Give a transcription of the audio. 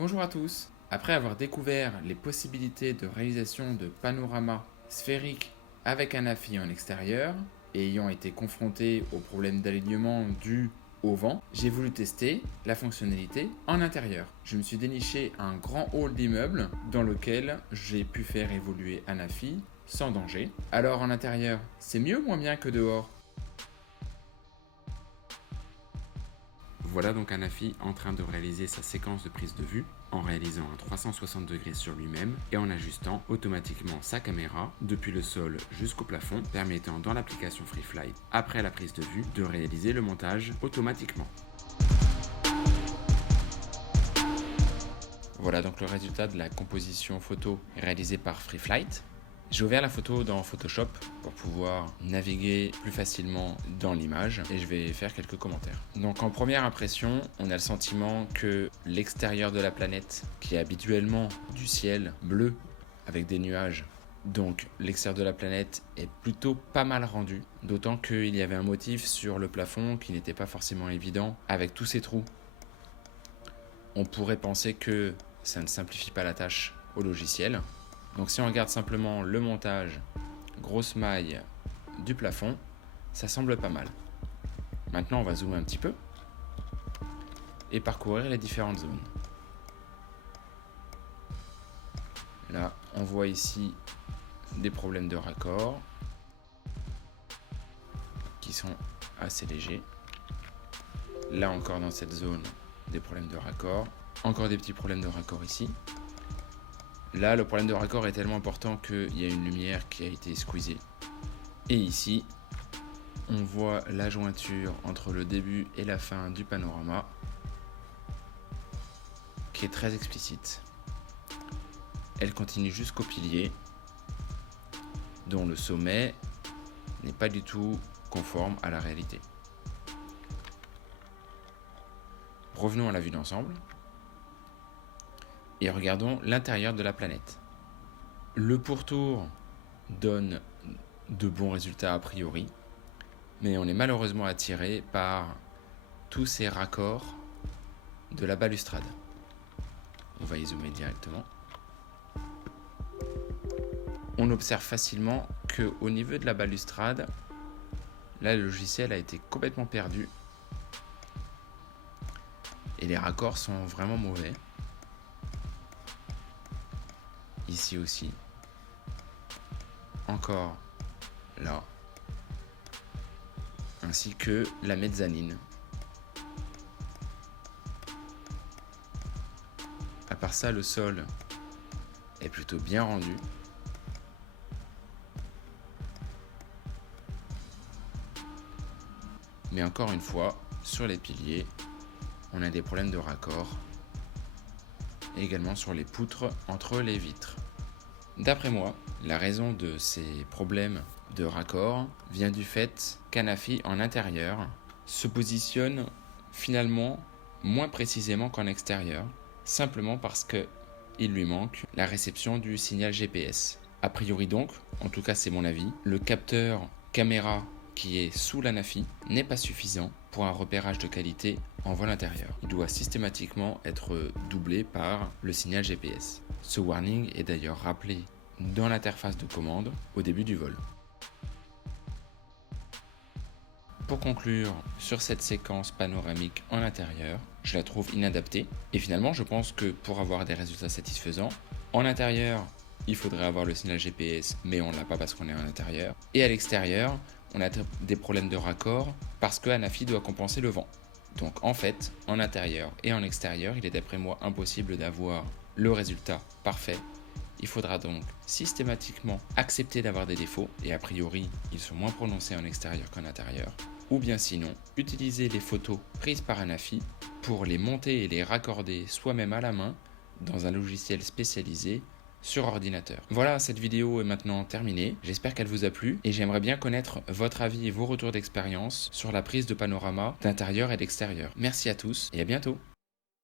Bonjour à tous. Après avoir découvert les possibilités de réalisation de panoramas sphériques avec un AFI en extérieur et ayant été confronté aux problèmes d'alignement dus au vent, j'ai voulu tester la fonctionnalité en intérieur. Je me suis déniché un grand hall d'immeuble dans lequel j'ai pu faire évoluer un AFI sans danger. Alors en intérieur, c'est mieux ou moins bien que dehors ? Voilà donc un AFI en train de réaliser sa séquence de prise de vue en réalisant un 360 degrés sur lui-même et en ajustant automatiquement sa caméra depuis le sol jusqu'au plafond, permettant dans l'application FreeFlight, après la prise de vue, de réaliser le montage automatiquement. Voilà donc le résultat de la composition photo réalisée par FreeFlight. J'ai ouvert la photo dans Photoshop pour pouvoir naviguer plus facilement dans l'image et je vais faire quelques commentaires. Donc en première impression, on a le sentiment que l'extérieur de la planète, qui est habituellement du ciel bleu avec des nuages, donc l'extérieur de la planète est plutôt pas mal rendu, d'autant qu'il y avait un motif sur le plafond qui n'était pas forcément évident avec tous ces trous. On pourrait penser que ça ne simplifie pas la tâche au logiciel. Donc si on regarde simplement le montage grosse maille du plafond, ça semble pas mal. Maintenant on va zoomer un petit peu et parcourir les différentes zones. Là on voit ici des problèmes de raccord qui sont assez légers. Là encore dans cette zone, des problèmes de raccord. Encore des petits problèmes de raccord ici. Là, le problème de raccord est tellement important qu'il y a une lumière qui a été squeezée. Et ici, on voit la jointure entre le début et la fin du panorama qui est très explicite. Elle continue jusqu'au pilier, dont le sommet n'est pas du tout conforme à la réalité. Revenons à la vue d'ensemble. Et regardons l'intérieur de la planète. Le pourtour donne de bons résultats a priori, mais on est malheureusement attiré par tous ces raccords de la balustrade. On va y zoomer directement. On observe facilement qu'au niveau de la balustrade, là le logiciel a été complètement perdu et les raccords sont vraiment mauvais. Ici aussi, encore là, ainsi que la mezzanine. À part ça, le sol est plutôt bien rendu. Mais encore une fois, sur les piliers, on a des problèmes de raccord. Et également sur les poutres entre les vitres. D'après moi, la raison de ces problèmes de raccord vient du fait qu'un AFI en intérieur se positionne finalement moins précisément qu'en extérieur, simplement parce qu'il lui manque la réception du signal GPS. A priori donc, en tout cas c'est mon avis, le capteur caméra qui est sous la AFI n'est pas suffisant pour un repérage de qualité en vol intérieur. Il doit systématiquement être doublé par le signal GPS. Ce warning est d'ailleurs rappelé dans l'interface de commande au début du vol. Pour conclure sur cette séquence panoramique en intérieur, je la trouve inadaptée et finalement je pense que pour avoir des résultats satisfaisants, en intérieur il faudrait avoir le signal GPS mais on ne l'a pas parce qu'on est en intérieur, et à l'extérieur on a des problèmes de raccord parce qu'un AFI doit compenser le vent. Donc en fait, en intérieur et en extérieur, il est d'après moi impossible d'avoir le résultat parfait. Il faudra donc systématiquement accepter d'avoir des défauts, et a priori, ils sont moins prononcés en extérieur qu'en intérieur. Ou bien sinon, utiliser les photos prises par un AFI pour les monter et les raccorder soi-même à la main dans un logiciel spécialisé sur ordinateur. Voilà, cette vidéo est maintenant terminée. J'espère qu'elle vous a plu et j'aimerais bien connaître votre avis et vos retours d'expérience sur la prise de panorama d'intérieur et d'extérieur. Merci à tous et à bientôt.